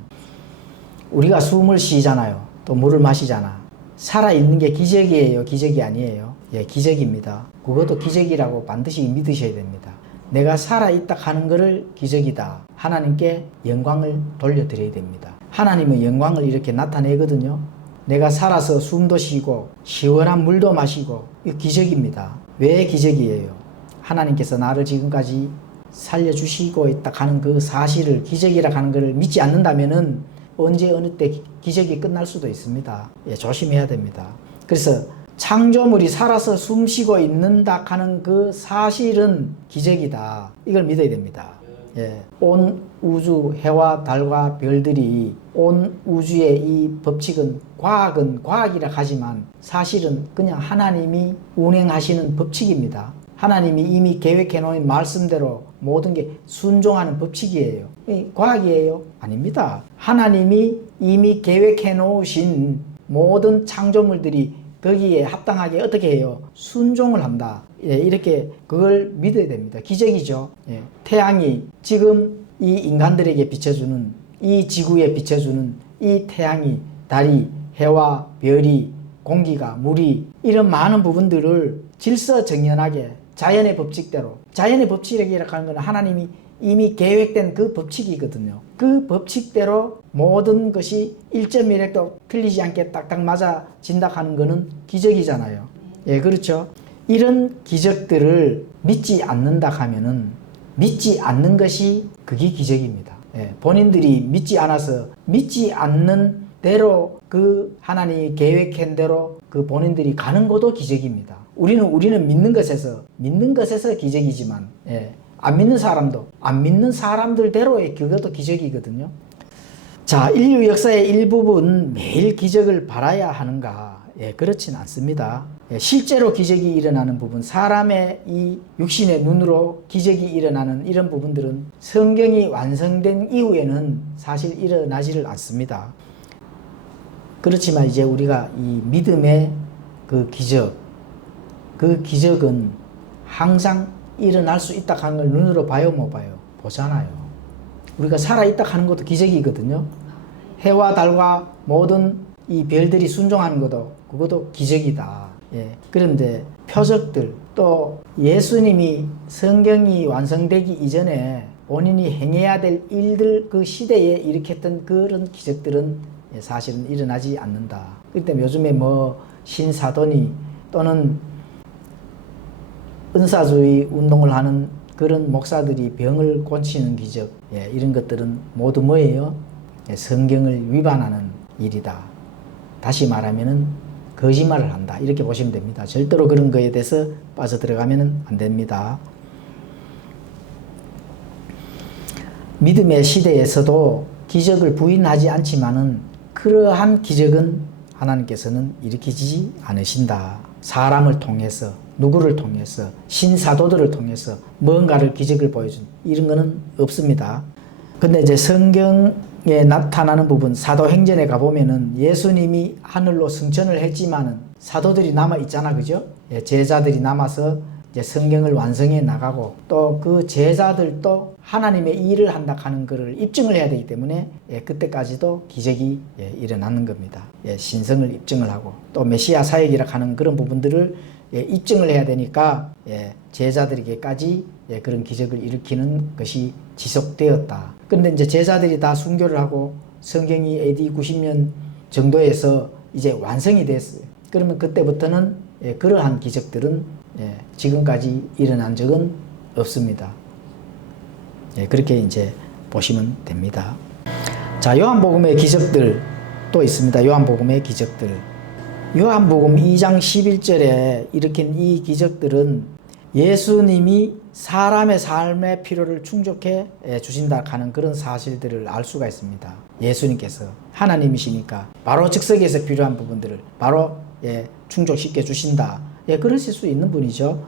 우리가 숨을 쉬잖아요. 또 물을 마시잖아. 살아있는 게 기적이에요? 기적이 아니에요? 기적입니다. 그것도 기적이라고 반드시 믿으셔야 됩니다. 내가 살아있다 하는 것을 기적이다. 하나님께 영광을 돌려드려야 됩니다. 하나님의 영광을 이렇게 나타내거든요. 내가 살아서 숨도 쉬고 시원한 물도 마시고, 이 기적입니다. 왜 기적이에요? 하나님께서 나를 지금까지 살려주시고 있다 하는 그 사실을, 기적이라 하는 것을 믿지 않는다면은 언제 어느 때 기적이 끝날 수도 있습니다. 예, 조심해야 됩니다. 그래서 창조물이 살아서 숨쉬고 있는다 하는 그 사실은 기적이다. 이걸 믿어야 됩니다. 예, 온 우주, 해와 달과 별들이, 온 우주의 이 법칙은 과학은 과학이라 하지만 사실은 그냥 하나님이 운행하시는 법칙입니다. 하나님이 이미 계획해 놓은 말씀대로 모든 게 순종하는 법칙이에요. 과학이에요? 아닙니다. 하나님이 이미 계획해 놓으신 모든 창조물들이 거기에 합당하게 어떻게 해요? 순종을 한다. 예, 이렇게 그걸 믿어야 됩니다. 기적이죠. 예, 태양이 지금 이 인간들에게 비춰주는, 이 지구에 비춰주는 이 태양이, 달이, 해와 별이, 공기가, 물이, 이런 많은 부분들을 질서정연하게 자연의 법칙대로, 자연의 법칙이라고 하는 것은 하나님이 이미 계획된 그 법칙이거든요. 그 법칙대로 모든 것이 1.1획도 틀리지 않게 딱딱 맞아진다 하는 것은 기적이잖아요. 예, 그렇죠. 이런 기적들을 믿지 않는다 하면은 믿지 않는 것이 그게 기적입니다. 예, 본인들이 믿지 않아서 믿지 않는 대로 그 하나님이 계획한 대로 그 본인들이 가는 것도 기적입니다. 우리는 믿는 것에서 기적이지만, 예, 안 믿는 사람도 안 믿는 사람들대로의 그것도 기적이거든요. 자, 인류 역사의 일부분 매일 기적을 바라야 하는가? 예, 그렇진 않습니다. 예, 실제로 기적이 일어나는 부분, 사람의 이 육신의 눈으로 기적이 일어나는 이런 부분들은 성경이 완성된 이후에는 사실 일어나지를 않습니다. 그렇지만 이제 우리가 이 믿음의 그 기적은 항상 일어날 수 있다 하는 걸 눈으로 봐요, 못 봐요? 보잖아요. 우리가 살아있다 하는 것도 기적이거든요. 해와 달과 모든 이 별들이 순종하는 것도 그것도 기적이다. 예. 그런데 표적들, 또 예수님이 성경이 완성되기 이전에 본인이 행해야 될 일들, 그 시대에 일으켰던 그런 기적들은 사실은 일어나지 않는다. 그렇기 때문에 요즘에 뭐 신사도니 또는 은사주의 운동을 하는 그런 목사들이 병을 고치는 기적, 예, 이런 것들은 모두 뭐예요? 예, 성경을 위반하는 일이다. 다시 말하면은 거짓말을 한다. 이렇게 보시면 됩니다. 절대로 그런 거에 대해서 빠져들어가면 안 됩니다. 믿음의 시대에서도 기적을 부인하지 않지만은 그러한 기적은 하나님께서는 일으키지 않으신다. 사람을 통해서, 누구를 통해서, 신사도들을 통해서 뭔가를 기적을 보여준 이런 거는 없습니다. 근데 이제 성경에 나타나는 부분, 사도행전에 가보면은 예수님이 하늘로 승천을 했지만은 사도들이 남아 있잖아, 그죠? 예, 제자들이 남아서 이제 성경을 완성해 나가고 또 그 제자들도 하나님의 일을 한다 하는 것을 입증을 해야 되기 때문에, 예, 그때까지도 기적이, 예, 일어나는 겁니다. 예, 신성을 입증을 하고 또 메시아 사역이라 하는 그런 부분들을, 예, 입증을 해야 되니까, 예, 제자들에게까지, 예, 그런 기적을 일으키는 것이 지속되었다. 그런데 이제 제자들이 다 순교를 하고 성경이 AD 90년 정도에서 이제 완성이 됐어요. 그러면 그때부터는, 예, 그러한 기적들은, 예, 지금까지 일어난 적은 없습니다. 예, 그렇게 이제 보시면 됩니다. 자, 요한복음의 기적들 또 있습니다. 요한복음의 기적들. 요한복음 2장 11절에 일으킨 이 기적들은 예수님이 사람의 삶의 필요를 충족해 주신다 하는 그런 사실들을 알 수가 있습니다. 예수님께서 하나님이시니까 바로 즉석에서 필요한 부분들을 바로, 예, 충족시켜 주신다. 예, 그러실 수 있는 분이죠.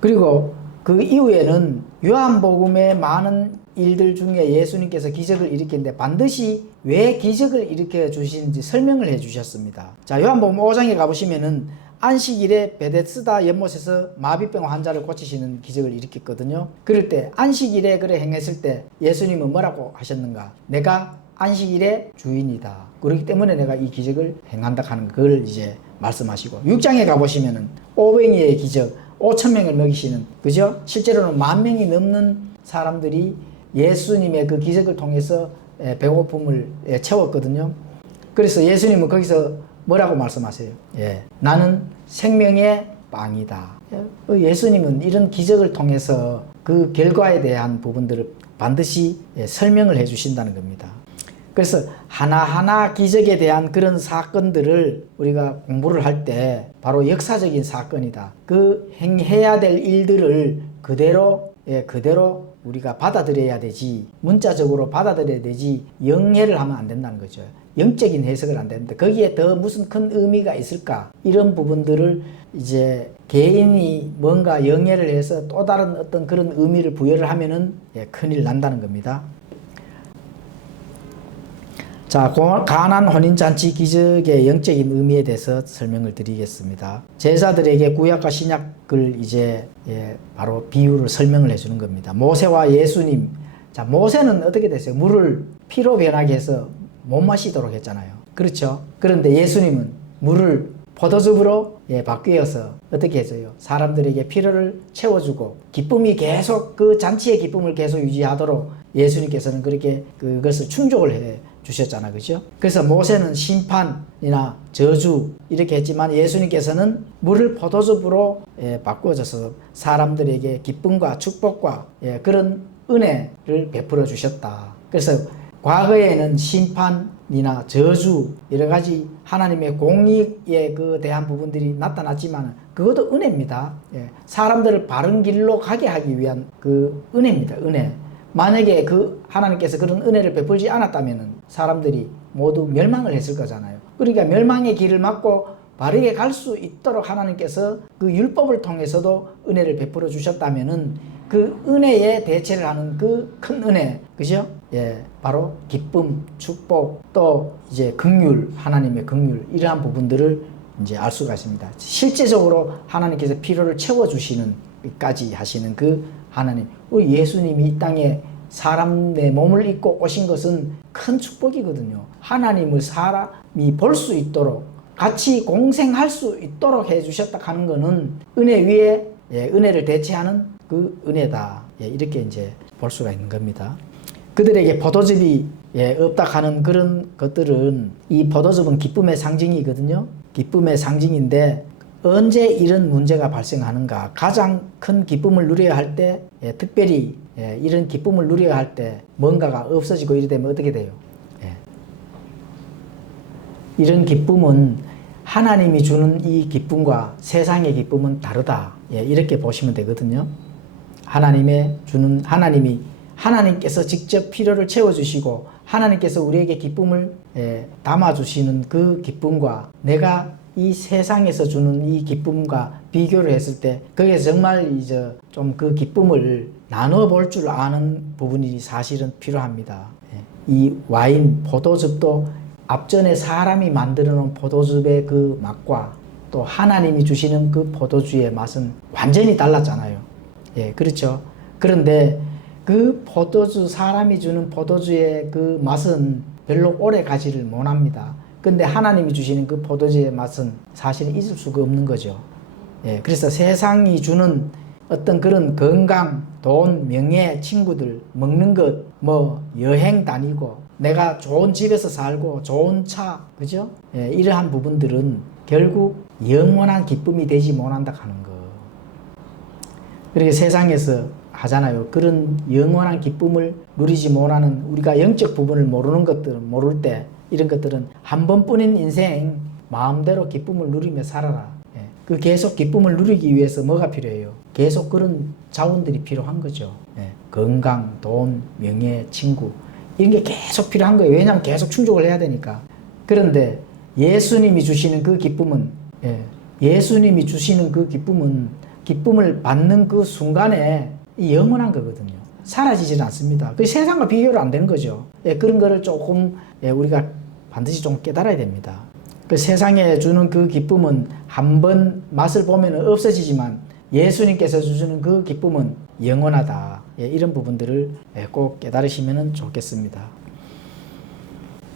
그리고 그 이후에는 요한복음의 많은 일들 중에 예수님께서 기적을 일으켰는데 반드시 왜 기적을 일으켜 주시는지 설명을 해 주셨습니다. 자, 요한복음 5장에 가보시면은 안식일에 베데스다 연못에서 마비병 환자를 고치시는 기적을 일으켰거든요. 그럴 때 안식일에 그래 행했을 때 예수님은 뭐라고 하셨는가? 내가 안식일의 주인이다. 그렇기 때문에 내가 이 기적을 행한다 하는 걸 이제 말씀하시고, 6장에 가보시면은 오병이의 기적, 5,000명을 먹이시는, 그죠? 실제로는 10,000명이 넘는 사람들이 예수님의 그 기적을 통해서 배고픔을 채웠거든요. 그래서 예수님은 거기서 뭐라고 말씀하세요? 나는 생명의 빵이다. 예수님은 이런 기적을 통해서 그 결과에 대한 부분들을 반드시 설명을 해 주신다는 겁니다. 그래서 하나하나 기적에 대한 그런 사건들을 우리가 공부를 할 때 바로 역사적인 사건이다. 그 행해야 될 일들을 그대로 우리가 받아들여야 되지, 문자적으로 받아들여야 되지 영해를 하면 안 된다는 거죠. 영적인 해석을 안 됩니다. 거기에 더 무슨 큰 의미가 있을까? 이런 부분들을 이제 개인이 뭔가 영해를 해서 또 다른 어떤 그런 의미를 부여를 하면은 큰일 난다는 겁니다. 자, 가난 혼인잔치 기적의 영적인 의미에 대해서 설명을 드리겠습니다. 제자들에게 구약과 신약을 이제 바로 비유를 설명을 해주는 겁니다. 모세와 예수님. 자, 모세는 어떻게 됐어요? 물을 피로 변하게 해서 못 마시도록 했잖아요. 그렇죠? 그런데 예수님은 물을 포도즙으로 바뀌어서 어떻게 했어요? 사람들에게 필요를 채워주고 기쁨이 계속 그 잔치의 기쁨을 계속 유지하도록 예수님께서는 그렇게 그것을 충족을 해 주셨잖아. 그죠? 그래서 모세는 심판이나 저주 이렇게 했지만 예수님께서는 물을 포도즙으로 바꾸어져서 사람들에게 기쁨과 축복과 그런 은혜를 베풀어 주셨다. 그래서 과거에는 심판이나 저주 여러 가지 하나님의 공의에 대한 부분들이 나타났지만 그것도 은혜입니다. 사람들을 바른 길로 가게 하기 위한 그 은혜입니다. 은혜. 만약에 그 하나님께서 그런 은혜를 베풀지 않았다면 사람들이 모두 멸망을 했을 거잖아요. 그러니까 멸망의 길을 막고 바르게 갈 수 있도록 하나님께서 그 율법을 통해서도 은혜를 베풀어 주셨다면은 그 은혜에 대체를 하는 그 큰 은혜, 그죠? 바로 기쁨, 축복, 또 이제 긍휼, 하나님의 긍휼 이러한 부분들을 이제 알 수가 있습니다. 실제적으로 하나님께서 필요를 채워주시는 까지 하시는 그 하나님, 우리 예수님이 이 땅에 사람의 몸을 입고 오신 것은 큰 축복이거든요. 하나님을 사람이 볼 수 있도록 같이 공생할 수 있도록 해주셨다 하는 것은 은혜 위에 은혜를 대체하는 그 은혜다. 이렇게 이제 볼 수가 있는 겁니다. 그들에게 포도즙이 없다 하는 그런 것들은 이 포도즙은 기쁨의 상징이거든요. 기쁨의 상징인데 언제 이런 문제가 발생하는가? 가장 큰 기쁨을 누려야 할 때, 특별히 이런 기쁨을 누려야 할 때 뭔가가 없어지고 이래 되면 어떻게 돼요? 이런 기쁨은 하나님이 주는 이 기쁨과 세상의 기쁨은 다르다. 이렇게 보시면 되거든요. 하나님께서 직접 필요를 채워주시고 하나님께서 우리에게 기쁨을 담아주시는 그 기쁨과 내가 이 세상에서 주는 이 기쁨과 비교를 했을 때 거기에서 정말 이제 좀 그 기쁨을 나눠 볼 줄 아는 부분이 사실은 필요합니다. 이 와인, 포도즙도 앞전에 사람이 만들어 놓은 포도즙의 그 맛과 또 하나님이 주시는 그 포도주의 맛은 완전히 달랐잖아요. 그렇죠. 그런데 그 포도주, 사람이 주는 포도주의 그 맛은 별로 오래 가지를 못합니다. 근데 하나님이 주시는 그 포도주의 맛은 사실 잊을 수가 없는 거죠. 그래서 세상이 주는 어떤 그런 건강, 돈, 명예, 친구들, 먹는 것, 여행 다니고, 내가 좋은 집에서 살고, 좋은 차, 그죠? 이러한 부분들은 결국 영원한 기쁨이 되지 못한다 하는 거. 그렇게 세상에서 하잖아요. 그런 영원한 기쁨을 누리지 못하는 우리가 영적 부분을 모를 때 이런 것들은 한 번뿐인 인생 마음대로 기쁨을 누리며 살아라. 그 계속 기쁨을 누리기 위해서 뭐가 필요해요? 계속 그런 자원들이 필요한 거죠. 건강, 돈, 명예, 친구 이런 게 계속 필요한 거예요. 왜냐하면 계속 충족을 해야 되니까. 그런데 예수님이 주시는 그 기쁨은 기쁨을 받는 그 순간에 영원한 거거든요. 사라지질 않습니다. 그 세상과 비교를 안 되는 거죠. 그런 거를 조금 우리가 반드시 좀 깨달아야 됩니다. 그 세상에 주는 그 기쁨은 한번 맛을 보면 없어지지만 예수님께서 주시는 그 기쁨은 영원하다. 이런 부분들을 꼭 깨달으시면 좋겠습니다.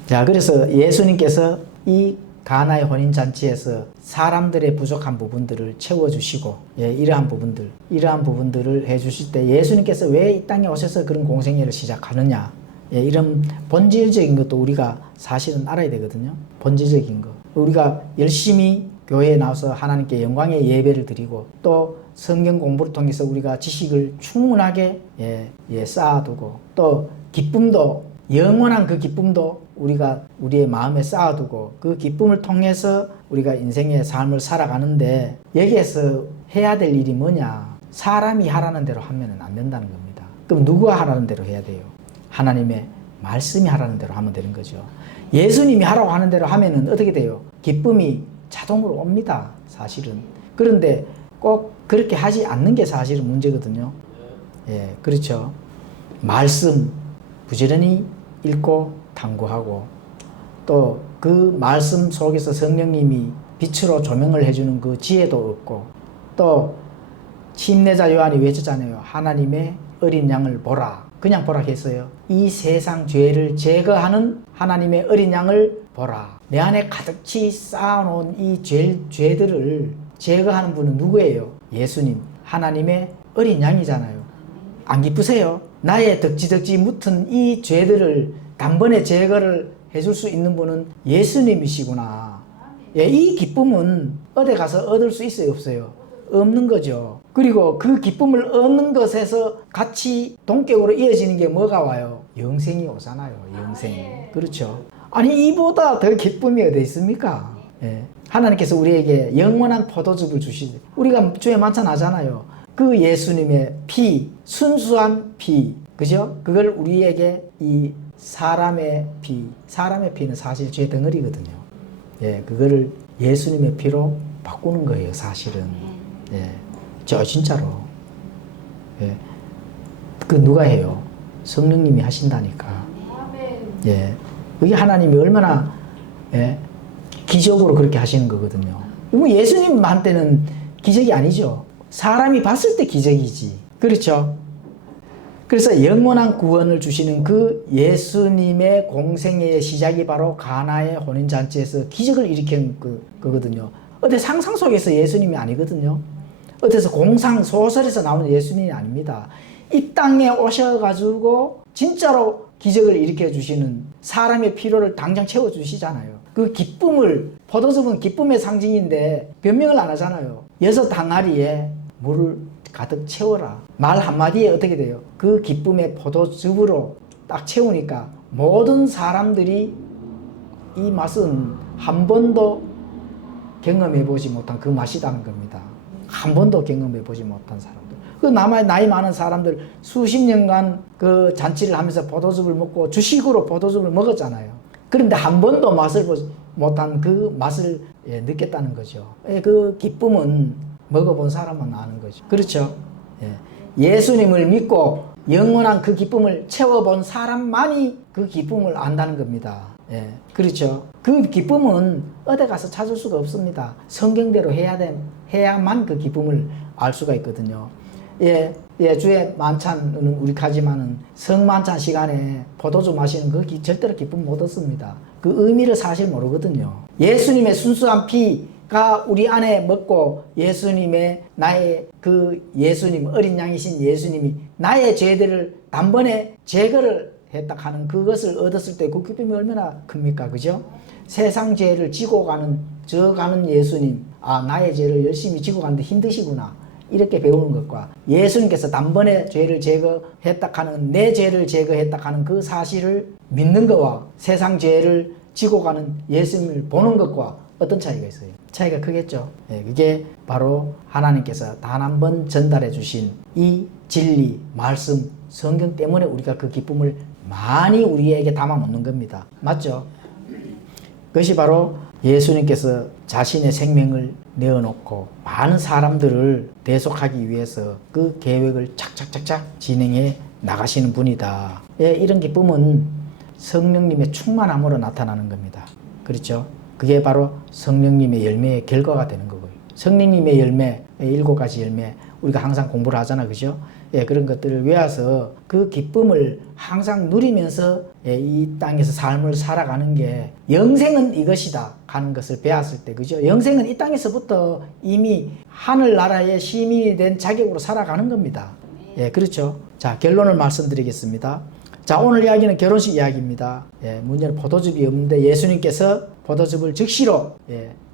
자, 그래서 예수님께서 이 가나의 혼인잔치에서 사람들의 부족한 부분들을 채워주시고 이러한 부분들을 해주실 때 예수님께서 왜 이 땅에 오셔서 그런 공생애를 시작하느냐? 예, 이런 본질적인 것도 우리가 사실은 알아야 되거든요. 본질적인 거. 우리가 열심히 교회에 나와서 하나님께 영광의 예배를 드리고 또 성경 공부를 통해서 우리가 지식을 충분하게 쌓아두고 또 기쁨도 영원한 그 기쁨도 우리가 우리의 마음에 쌓아두고 그 기쁨을 통해서 우리가 인생의 삶을 살아가는데 여기에서 해야 될 일이 뭐냐? 사람이 하라는 대로 하면 안 된다는 겁니다. 그럼 누가 하라는 대로 해야 돼요? 하나님의 말씀이 하라는 대로 하면 되는 거죠. 예수님이 하라고 하는 대로 하면은 어떻게 돼요? 기쁨이 자동으로 옵니다. 사실은. 그런데 꼭 그렇게 하지 않는 게 사실은 문제거든요. 예, 그렇죠. 말씀 부지런히 읽고 탐구하고 또 그 말씀 속에서 성령님이 빛으로 조명을 해주는 그 지혜도 얻고 또 침례자 요한이 외쳤잖아요. 하나님의 어린 양을 보라. 그냥 보라 했어요. 이 세상 죄를 제거하는 하나님의 어린 양을 보라. 내 안에 가득히 쌓아놓은 이 죄들을 제거하는 분은 누구예요? 예수님. 하나님의 어린 양이잖아요. 안 기쁘세요? 나의 덕지덕지 묻은 이 죄들을 단번에 제거를 해줄 수 있는 분은 예수님이시구나. 예, 이 기쁨은 어디 가서 얻을 수 있어요? 없어요? 없는 거죠. 그리고 그 기쁨을 얻는 것에서 같이 동격으로 이어지는 게 뭐가 와요? 영생이 오잖아요. 영생. 그렇죠. 아니 이보다 더 기쁨이 어디 있습니까? 예. 하나님께서 우리에게 영원한 포도즙을 주시죠. 우리가 주에 만찬하잖아요. 그 예수님의 피, 순수한 피, 그죠? 그걸 우리에게 이 사람의 피는 사실 죄 덩어리거든요. 예, 그거를 예수님의 피로 바꾸는 거예요, 사실은. 예, 진짜로. 예, 그 누가 해요? 성령님이 하신다니까. 예, 그게 하나님이 얼마나 기적으로 그렇게 하시는 거거든요. 예수님한테는 기적이 아니죠. 사람이 봤을 때 기적이지. 그렇죠? 그래서 영원한 구원을 주시는 그 예수님의 공생애의 시작이 바로 가나의 혼인잔치에서 기적을 일으킨 그거거든요. 어디 상상 속에서 예수님이 아니거든요. 어디서 공상 소설에서 나오는 예수님이 아닙니다. 이 땅에 오셔가지고 진짜로 기적을 일으켜 주시는 사람의 필요를 당장 채워주시잖아요. 그 기쁨을, 포도즙은 기쁨의 상징인데 변명을 안 하잖아요. 6 항아리에 물을 가득 채워라. 말 한마디에 어떻게 돼요? 그 기쁨의 포도즙으로 딱 채우니까 모든 사람들이 이 맛은 한 번도 경험해보지 못한 그 맛이라는 겁니다. 한 번도 경험해보지 못한 사람들. 그 나이 많은 사람들 수십 년간 그 잔치를 하면서 포도즙을 먹고 주식으로 포도즙을 먹었잖아요. 그런데 한 번도 맛을 보지 못한 그 맛을 느꼈다는 거죠. 그 기쁨은 먹어본 사람만 아는 거죠. 그렇죠? 예수님을 믿고 영원한 그 기쁨을 채워본 사람만이 그 기쁨을 안다는 겁니다. 그렇죠? 그 기쁨은 어디 가서 찾을 수가 없습니다. 성경대로 해야만 그 기쁨을 알 수가 있거든요. 주에 만찬은 우리 가지만은 성만찬 시간에 포도주 마시는 그 절대로 기쁨 못 얻습니다. 그 의미를 사실 모르거든요. 예수님의 순수한 피가 우리 안에 먹고 나의 그 예수님, 어린 양이신 예수님이 나의 죄들을 단번에 제거를 했다 하는 그것을 얻었을 때 그 기쁨이 얼마나 큽니까? 그죠? 세상 죄를 지고 져가는 예수님, 나의 죄를 열심히 지고 가는데 힘드시구나. 이렇게 배우는 것과 예수님께서 단번에 죄를 제거했다 하는 내 죄를 제거했다 하는 그 사실을 믿는 것과 세상 죄를 지고 가는 예수님을 보는 것과 어떤 차이가 있어요? 차이가 크겠죠. 그게 바로 하나님께서 단 한 번 전달해 주신 이 진리, 말씀, 성경 때문에 우리가 그 기쁨을 많이 우리에게 담아 놓는 겁니다. 맞죠? 그것이 바로 예수님께서 자신의 생명을 내어놓고 많은 사람들을 대속하기 위해서 그 계획을 착착착착 진행해 나가시는 분이다. 이런 기쁨은 성령님의 충만함으로 나타나는 겁니다. 그렇죠? 그게 바로 성령님의 열매의 결과가 되는 거고요. 성령님의 열매, 7가지 열매, 우리가 항상 공부를 하잖아, 그죠? 그런 것들을 외워서 그 기쁨을 항상 누리면서 이 땅에서 삶을 살아가는 게 영생은 이것이다 하는 것을 배웠을 때, 그죠? 영생은 이 땅에서부터 이미 하늘나라의 시민이 된 자격으로 살아가는 겁니다. 그렇죠? 자, 결론을 말씀드리겠습니다. 자, 오늘 이야기는 결혼식 이야기입니다. 예, 문제는 포도즙이 없는데 예수님께서 포도즙을 즉시로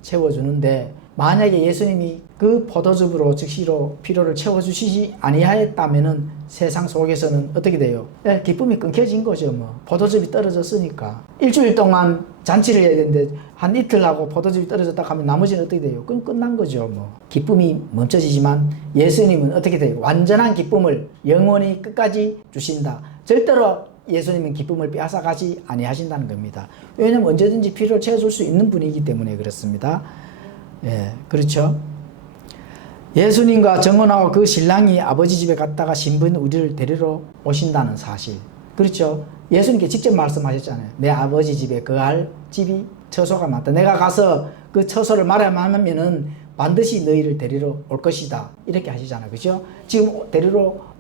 채워주는데, 만약에 예수님이 그 포도즙으로 즉시로 필요를 채워주시지 아니하였다면은 세상 속에서는 어떻게 돼요? 기쁨이 끊겨진 거죠. 뭐 포도즙이 떨어졌으니까 일주일 동안 잔치를 해야 되는데 한 이틀 하고 포도즙이 떨어졌다 하면 나머지는 어떻게 돼요? 끝난 거죠. 뭐 기쁨이 멈춰지지만 예수님은 어떻게 돼요? 완전한 기쁨을 영원히 끝까지 주신다. 절대로 예수님은 기쁨을 빼앗아가지 아니하신다는 겁니다. 왜냐하면 언제든지 필요를 채워줄 수 있는 분이기 때문에 그렇습니다. 예, 그렇죠. 예수님과 정혼하고 그 신랑이 아버지 집에 갔다가 신부인 우리를 데리러 오신다는 사실. 그렇죠. 예수님께 직접 말씀하셨잖아요. 내 아버지 집에 거할 집이 처소가 많다. 내가 가서 그 처소를 말하면은 반드시 너희를 데리러 올 것이다. 이렇게 하시잖아요. 그렇죠. 지금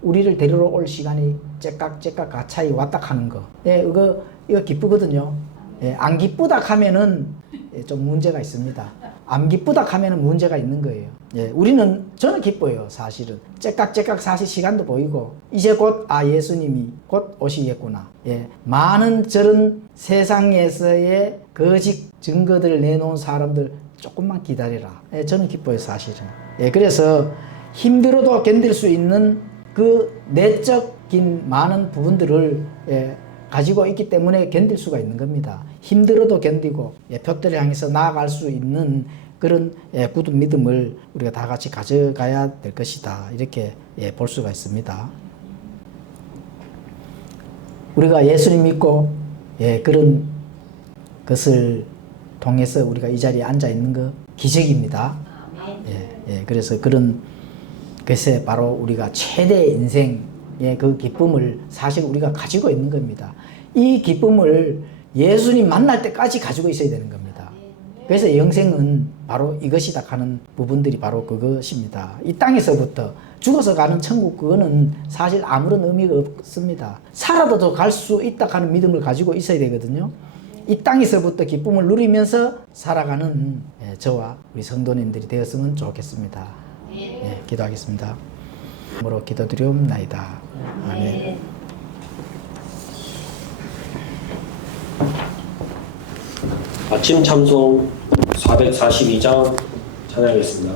우리를 데리러 올 시간이 째깍째깍 가차이 왔다 하는 거. 예, 이거 기쁘거든요. 예, 안 기쁘다 하면은 좀 문제가 있습니다. 안 기쁘다 하면은 문제가 있는 거예요. 예, 저는 기뻐요. 사실은 째깍째깍 사실 시간도 보이고 이제 곧 예수님이 곧 오시겠구나. 예, 많은 저런 세상에서의 거짓 증거들을 내놓은 사람들 조금만 기다리라. 예, 저는 기뻐요. 사실은. 예, 그래서 힘들어도 견딜 수 있는 그 내적인 많은 부분들을 가지고 있기 때문에 견딜 수가 있는 겁니다. 힘들어도 견디고 표대를 향해서 나아갈 수 있는 그런 굳은 믿음을 우리가 다 같이 가져가야 될 것이다. 이렇게 볼 수가 있습니다. 우리가 예수님 믿고 그런 것을 통해서 우리가 이 자리에 앉아 있는 거 기적입니다. 그래서 그런 것에 바로 우리가 최대 인생의 그 기쁨을 사실 우리가 가지고 있는 겁니다. 이 기쁨을 예수님 만날 때까지 가지고 있어야 되는 겁니다. 그래서 영생은 바로 이것이다 하는 부분들이 바로 그것입니다. 이 땅에서부터 죽어서 가는 천국, 그거는 사실 아무런 의미가 없습니다. 살아도 갈 수 있다 하는 믿음을 가지고 있어야 되거든요. 이 땅에서부터 기쁨을 누리면서 살아가는 저와 우리 성도님들이 되었으면 좋겠습니다. 기도하겠습니다. 으로 기도드리옵나이다. 아멘. 아침 찬송 442장 찬양하겠습니다.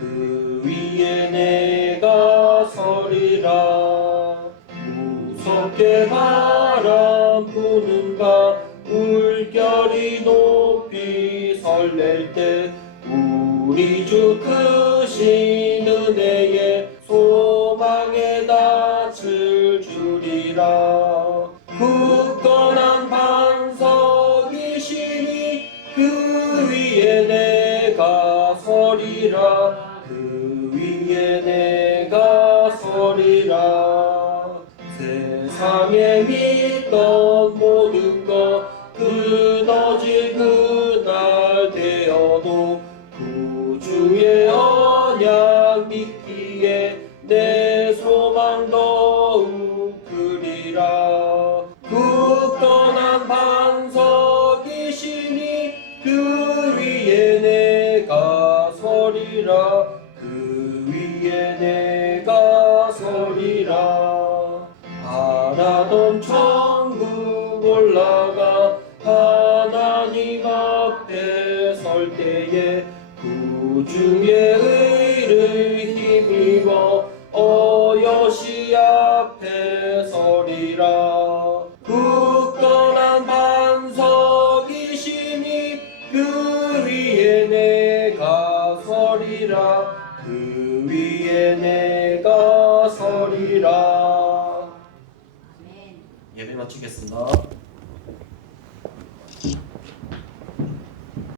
그 위에 내가 서리라. 무섭게 바람 부는 바 물결이 높이 설렐 때 우리 주 크신 은혜에 소망에 닻을 주리라. 굳건한 반석이시니 그 위에 내가 서리라. 그 위에 내가 서리라. 세상에 믿던 모든 것 끊어질 그날 되어도 구주의 언약 믿기에 내 소망 더욱 크리라. 굳건한 반석이시니 그 위에 내가 서리라. 그 위에 내가 서리라. 바라던 천국 올라가 하나님 앞에 설 때에 구주의 의를 힘입어 어여시 앞에 서리라. 굳건한 반석이시니 그 위에 내가 서리라. 그 위에 내가 서리라. 예배 마치겠습니다.